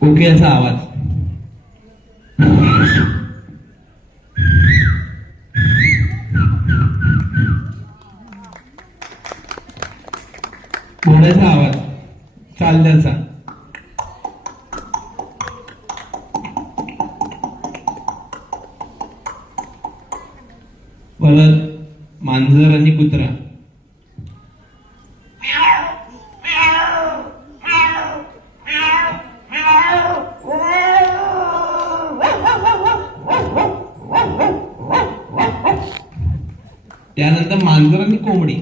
कोकिळाचा आवाज. घोड्याचा आवाज, चालण्याचा. परत मांजर आणि कुत्रा. त्यानंतर मांजर आणि कोंबडी.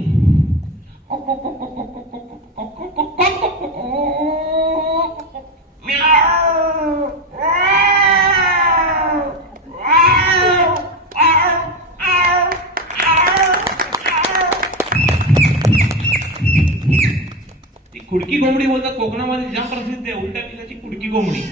ती कुडकी कोंबडी बोलतात, कोकणामध्ये ज्या प्रसिद्ध आहे, उलट्या पिल्लाची कुडकी कोंबडी.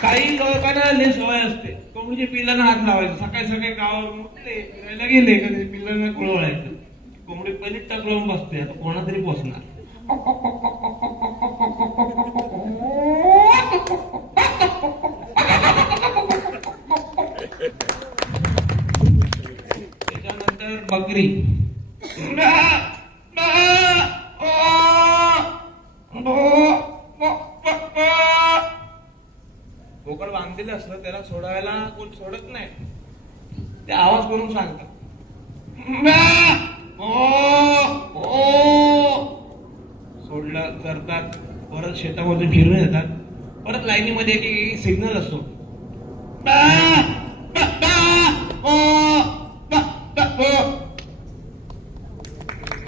काही लोकांना लय सवय असते कोंबडीच्या पिल्लांना हात लावायचा. सकाळी सकाळी गावावर फिरायला गेले का पिल्लांना कुळवळायचं. कोंबडी पहिली टक लावून बसते, आता कोणा तरी पोचणार. त्याच्यानंतर बकरी. बोकड बांधलेलं असलं त्याला सोडायला कोण सोडत नाही, ते आवाज करून सांगतात. सोडलं करतात, परत शेतामध्ये फिरून येतात, परत लाईनीमध्ये एक सिग्नल असतो.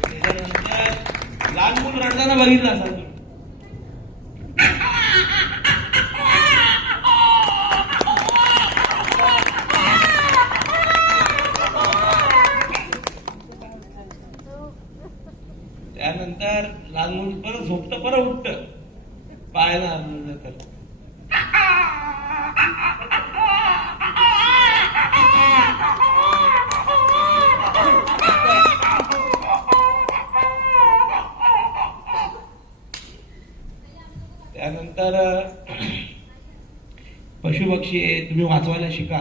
त्याच्यानंतर लहान मूल रडताना बघितलं असाल. त्यानंतर लहान मुल परत झोपतं, परत उठतं पायाला आणलं तर. त्यानंतर पशुपक्षी तुम्ही वाचवायला शिका.